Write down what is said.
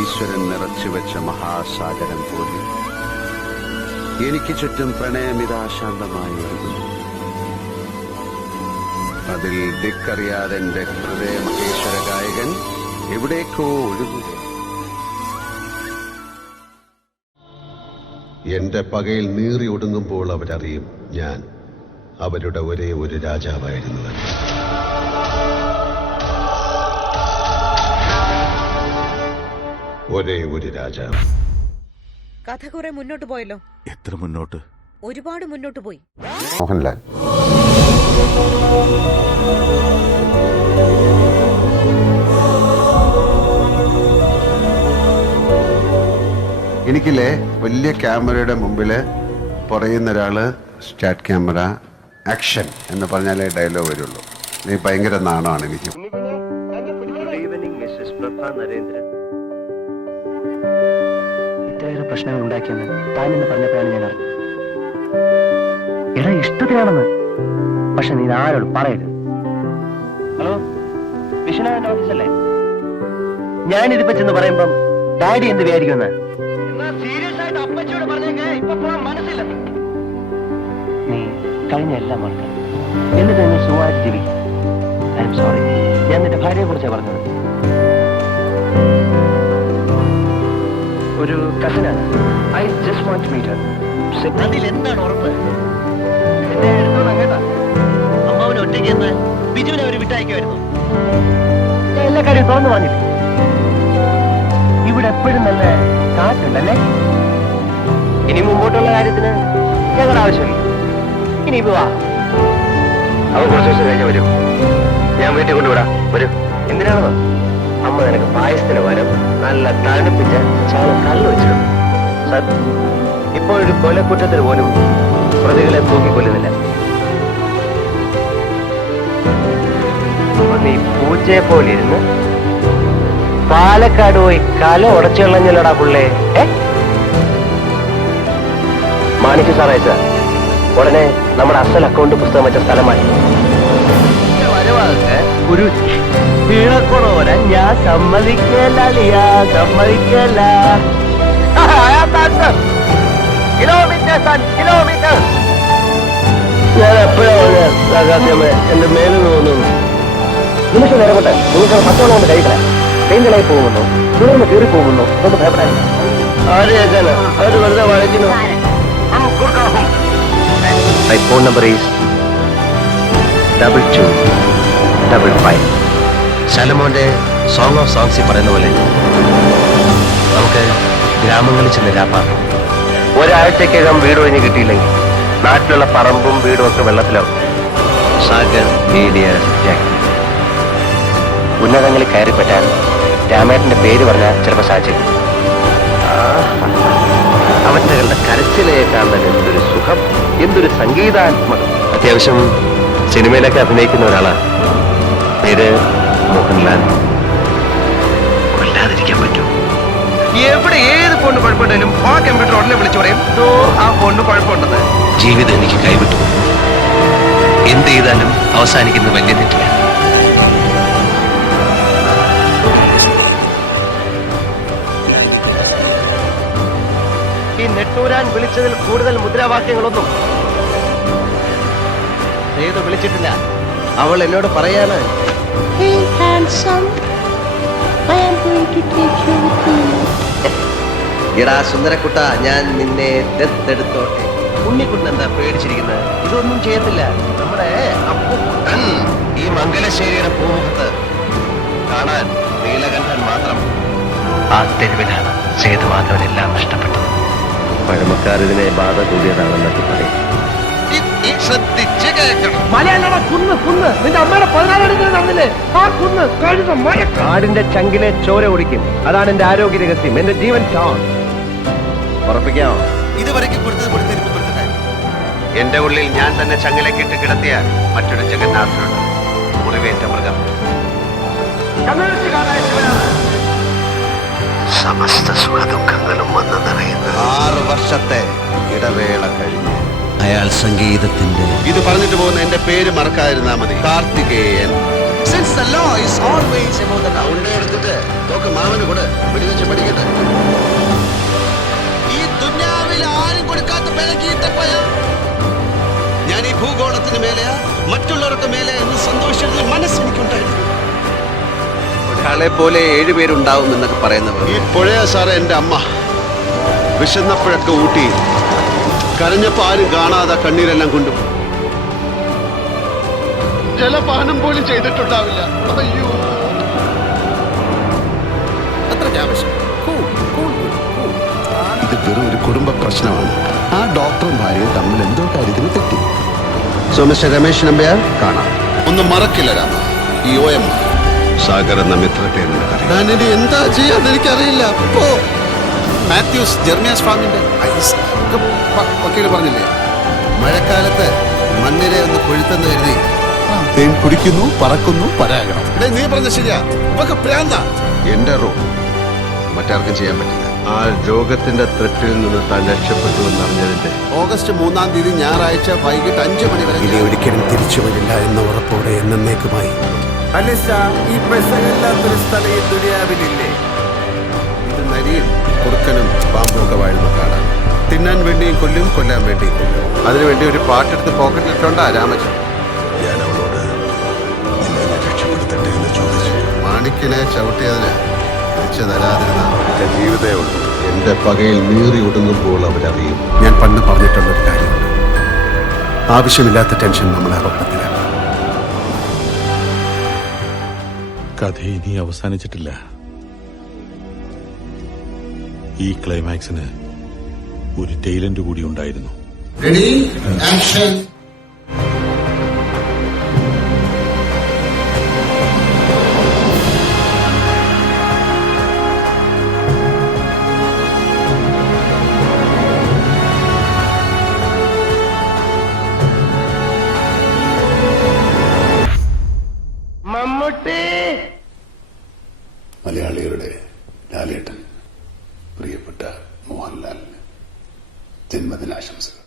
ഈശ്വരൻ നിറച്ചുവെച്ച മഹാസാഗരം പോലെ എനിക്ക് ചുറ്റും പ്രണയമിതാശാന്തമായി ഒഴുകുന്നു. അതിൽ ദിക്കറിയാതെ എന്റെ ഹൃദയ മഹേശ്വര ഗായകൻ എവിടേക്കോ ഒഴുകുക. എന്റെ പകയിൽ നീറി ഒടുങ്ങുമ്പോൾ അവരറിയും ഞാൻ അവരുടെ ഒരേ ഒരു രാജാവായിരുന്നു. ഒരേ ഒരു രാജാവ്. കഥ കുറെ മുന്നോട്ട് പോയല്ലോ. എത്ര മുന്നോട്ട്? ഒരുപാട് മുന്നോട്ട് പോയി. മോഹൻലാൽ, എനിക്കില്ലേ വലിയ ക്യാമറയുടെ മുമ്പില് പറയുന്ന ഒരാള് സ്റ്റാർട്ട് ക്യാമറ ആക്ഷൻ എന്ന് പറഞ്ഞാലേ ഡയലോഗ് വരുള്ളൂ. നീ ഭയങ്കര നാണമാണ് എനിക്ക്. ഇത്രയേറെ പ്രശ്നങ്ങൾ ഉണ്ടാക്കിയെന്ന് താനെന്ന് പറഞ്ഞപ്പോഴാണ് ഞാൻ അറിഞ്ഞത്. എടാ ഇഷ്ടത്തിലാണെന്ന്, പക്ഷെ നീ ആരോട് പറയരുത്. ഹലോ, വിശ്വനാഥന്റെ ഓഫീസല്ലേ? ഞാനിതിപ്പോ ചെന്ന് പറയുമ്പം ഡാഡി എന്ത് വിചാരിക്കുമെന്ന് സീരിയസ് ആയിട്ട് അപ്പച്ചോട് പറഞ്ഞേക്കെ. ഇപ്പൊ പോകാൻ മനസ്സില്ല. നീ കഴിഞ്ഞ എല്ലാം മറക്കാം, എന്നിട്ട് നീ സുഖമായിട്ട് ജീവിക്കും. I am sorry. ഞാൻ നിന്റെ ഭാര്യയെ കുറിച്ചാണ് പറഞ്ഞത്. ഒരു കസിനാണ്. I just want to meet her. അതിൽ എന്താണ് ഉറപ്പ്? എന്നെ എടുത്തോളാം കേട്ടാ. അമ്മാവന് ഒറ്റയ്ക്ക് എന്ന് ബിജുവിനെ അവർ വിട്ടയക്കുമായിരുന്നു. ഞാൻ എല്ലാ കാര്യം തുറന്നു പറഞ്ഞില്ലേ? ഇവിടെ എപ്പോഴും നല്ല കാറ്റുണ്ടല്ലേ? ഇനി മുമ്പോട്ടുള്ള കാര്യത്തിന് ഞങ്ങളുടെ ആവശ്യമില്ല. ഇനി പോവാ. അവൻ കുറച്ച് ദിവസം കഴിഞ്ഞ് വരും. ഞാൻ വീട്ടിൽ കൊണ്ടുവിടാം. വരും. എന്തിനാണെന്നോ? അമ്മ നിനക്ക് പായസത്തിന് വരും നല്ല തണുപ്പിച്ച ചാള കല്ല് വെച്ചിടും. സർ, ഇപ്പോഴൊരു കൊലക്കുറ്റത്തിന് പോലും പ്രതികളെ തൂക്കിക്കൊല്ലുന്നില്ല. നീ പൂച്ചയെ പോലെ ഇരുന്ന് പാലക്കാട് പോയി കല ഉടച്ചു കളഞ്ഞല്ലോടാ പുള്ളേ. മാണിക്ക് സാറേ, സാർ ഉടനെ നമ്മുടെ അസൽ അക്കൗണ്ട് പുസ്തകം വെച്ച സ്ഥലമായി ഒരു വീണക്കോണ വരാൻ ഞാൻ സമ്മതിക്കല്ല. സമ്മതിക്കല്ല. കിലോമീറ്റർ ഞാൻ എപ്പോഴാണ് എന്റെ മേലിൽ തോന്നുന്നു. നിമിഷം നേരട്ടെ. നിങ്ങൾക്ക് 10 കൊണ്ട് കഴിക്കണേ. പെയിന്റിലായി പോകുന്നു, തുടർന്ന് കീറി പോകുന്നു. അതൊന്ന് ഭയപ്പെടാൻ ആര് കേൾക്കാന്? അവര് വെറുതെ വഴക്കുന്നു. My phone number is 2255. ശലമോന്റെ സോങ് ഓഫ് സോങ്സിൽ പറയുന്ന പോലെ നമുക്ക് ഗ്രാമങ്ങളിൽ ചെന്ന് രാപ്പാ. ഒരാഴ്ചക്കകം വീട് ഒഴിഞ്ഞ് കിട്ടിയില്ലെങ്കിൽ നാട്ടിലുള്ള പറമ്പും വീടും ഒക്കെ വെള്ളത്തിലാവും. സാഗർ ഏരിയ ഉന്നതങ്ങളിൽ കയറിപ്പറ്റാൻ രാമേട്ടന്റെ പേര് പറഞ്ഞാൽ ചിലപ്പോൾ സാധിച്ചേക്കും. അവറ്റകളുടെ കരച്ചിലേക്കാണ് എന്തൊരു സുഖം, എന്തൊരു സംഗീതാത്മകം. അത്യാവശ്യം സിനിമയിലൊക്കെ അഭിനയിക്കുന്ന ഒരാളാണ്. പേര് മോഹൻലാൽ. കൊല്ലാതിരിക്കാൻ പറ്റൂ. എവിടെ ഏത് ഫോണിന് കുഴപ്പമുണ്ടെങ്കിലും ആ കമ്പ്യൂട്ടർ ഉടനെ വിളിച്ചു പറയും ആ ഫോണിന് കുഴപ്പമുണ്ടെന്ന്. ജീവിതം എനിക്ക് കൈവിട്ടു. എന്ത് ചെയ്താലും അവസാനിക്കുന്നത് വലിയ തെറ്റില്ല. ഈ നെട്ടൂരാൻ വിളിച്ചതിൽ കൂടുതൽ മുദ്രാവാക്യങ്ങളൊന്നും ഏത് വിളിച്ചിട്ടില്ല. അവൾ എന്നോട് പറയാണ്, എടാ സുന്ദരക്കുട്ട, ഞാൻ നിന്നെ ദത്തെടുത്തോട്ടെ. ഉണ്ണിക്കുട്ടൻ എന്താ പേടിച്ചിരിക്കുന്നത്? ഇതൊന്നും ചെയ്യത്തില്ല. നമ്മുടെ അപ്പുക്കുട്ടൻ ഈ മംഗലശ്ശേരിയുടെ പൂമുഖത്ത് കാണാൻ നീലകണ്ഠൻ മാത്രം. ആ തെരുവിലാണ് സേതുമാധവനെല്ലാം നഷ്ടപ്പെട്ടത്. പഴമക്കാർ ഇതിനെ ബാധ കൂടിയതാണെന്നൊക്കെ പറയും. ശ്രദ്ധിച്ച് കേൾക്കണം. മലയല്ലട കുന്ന്, കുന്ന്. നിന്റെ അമ്മയുടെ 14 നടന്നില്ലേ ആ കുന്ന്? കാടിന്റെ ചങ്കിലെ ചോര കുടിക്കും. അതാണ് എന്റെ ആരോഗ്യ രഹസ്യം, എന്റെ ജീവൻ ടാൺ. ഉറപ്പിക്കാമോ? ഇതുവരെയ്ക്കും കൊടുത്തിട്ട് എന്റെ ഉള്ളിൽ ഞാൻ തന്നെ ചങ്ങലക്കിട്ട് കിടത്തിയ മറ്റൊരു ജഗന്നാഥനുണ്ട്, മുറിവേറ്റ മൃഗം. സമസ്ത സുഖദുഃഖങ്ങളും വന്ന് നിറയുന്ന 6 വർഷത്തെ ഇടവേള കഴിഞ്ഞു അയാൾ സംഗീതത്തിന്റെ ഇത് പറഞ്ഞിട്ട് പോകുന്ന എന്റെ പേര് മറക്കാതിരുന്നാ മതി. Karthikeyan. Since the law is always above the law. ഉണ്ടെ എടുത്തിട്ട് തോക്ക് മാമന് കൂടെ വെടിവെച്ച് പഠിക്കട്ടെ. ഈ ദുനിയാവിൽ ആരും കൊടുക്കാത്ത വിലക്ക് ഈത്തപ്പഴ ഞാൻ ഈ ഭൂഗോളത്തിന് മേലെയാ മറ്റുള്ളവർക്ക് മേലെ എന്ന് സന്തോഷിക്കുന്ന മനസ്സെനിക്കുണ്ടായിരുന്നു. ഒരാളെ പോലെ 7 പേരുണ്ടാവും എന്നൊക്കെ പറയുന്നവർ. ഈ പുഴയാ സാറേ എൻ്റെ അമ്മ. വിശന്നപ്പോഴൊക്കെ ഊട്ടി, കരഞ്ഞപ്പോ ആരും കാണാതെ കണ്ണീരെല്ലാം കൊണ്ടുപോകും. ജലപാനം പോലും ചെയ്തിട്ടുണ്ടാവില്ല. അയ്യോ, ഇത് വെറും ഒരു കുടുംബ പ്രശ്നമാണ്. ആ ഡോക്ടറും ഭാര്യയും തമ്മിൽ എന്തോ കാര്യത്തിന് തെറ്റി. സോ മിസ്റ്റർ രമേശ് നമ്പ്യാർ, കാണാം. ഒന്നും മറക്കില്ല രാമ, ഈ OM സാഗർ എന്ന മിത്രത്തെ ഞാനിനി എന്താ ചെയ്യാന്ന് എനിക്കറിയില്ല. മാത്യൂസ് ജെർമിയാസ് ഫാമിന്റെ വക്കീല് പറഞ്ഞില്ലേ, മഴക്കാലത്ത് മണ്ണിരെ ഒന്ന് കൊഴുത്തെന്ന് കരുതി തേൻ കുടിക്കുന്നു, പറക്കുന്നു, പരാഗണം. നീ പറഞ്ഞ ശരിയാ, ഇവക്ക് പ്രാന്ത. എന്റെ റോ മറ്റാർക്കും ചെയ്യാൻ പറ്റില്ല. ആ രോഗത്തിന്റെ ത്രെട്ടിൽ നിന്ന് താൻ രക്ഷപ്പെട്ടു എന്നറിഞ്ഞതിന്റെ ഓഗസ്റ്റ് 3-ാം തീയതി ഞായറാഴ്ച വൈകിട്ട് 5 മണി വരെ ഇനി ഒരിക്കലും തിരിച്ചു വരില്ല എന്ന ഉറപ്പോടെ എന്നേക്കുമായി. അലിസ, ഈ പെസകല്ലാത്തൊരു സ്ഥലം ഈ ദുനിയാവിലില്ലേ? ഇത് നരിയും കുറുക്കനും പാമ്പും ഒക്കെ വാഴുന്ന കാടാണ്. തിന്നാൻ വേണ്ടിയും കൊല്ലും, കൊല്ലാൻ വേണ്ടിയും കൊല്ലും. അതിനുവേണ്ടി ഒരു പാട്ടെടുത്ത് പോക്കറ്റിലിട്ടോണ്ടാ രാമചന്ദ്രൻ. ഞാൻ അവളോട് നിന്നെ രക്ഷപ്പെടുത്തട്ടെ എന്ന് ചോദിച്ചു. മാണിക്കിനെ ചവിട്ടിയതിന് തിരിച്ചു തരാതിരുന്ന എന്റെ ജീവിതമേ ഉള്ളൂ. എന്റെ പകയിൽ നീറി ഒടുങ്ങുമ്പോൾ അവരറിയും. ഞാൻ പണ്ട് പറഞ്ഞിട്ടുള്ളൊരു കാര്യമുണ്ട്, ആവശ്യമില്ലാത്ത ടെൻഷൻ നമ്മളെ അപകടത്തിലാണ്. കഥ ഇനി അവസാനിച്ചിട്ടില്ല. ഈ ക്ലൈമാക്സിന് ഒരു ടൈലന്റ് കൂടി ഉണ്ടായിരുന്നു. Ready, action. മലയാളികളുടെ ലാലേട്ടൻ, പ്രിയപ്പെട്ട മോഹൻലാലിന് ജന്മദിനാശംസകൾ.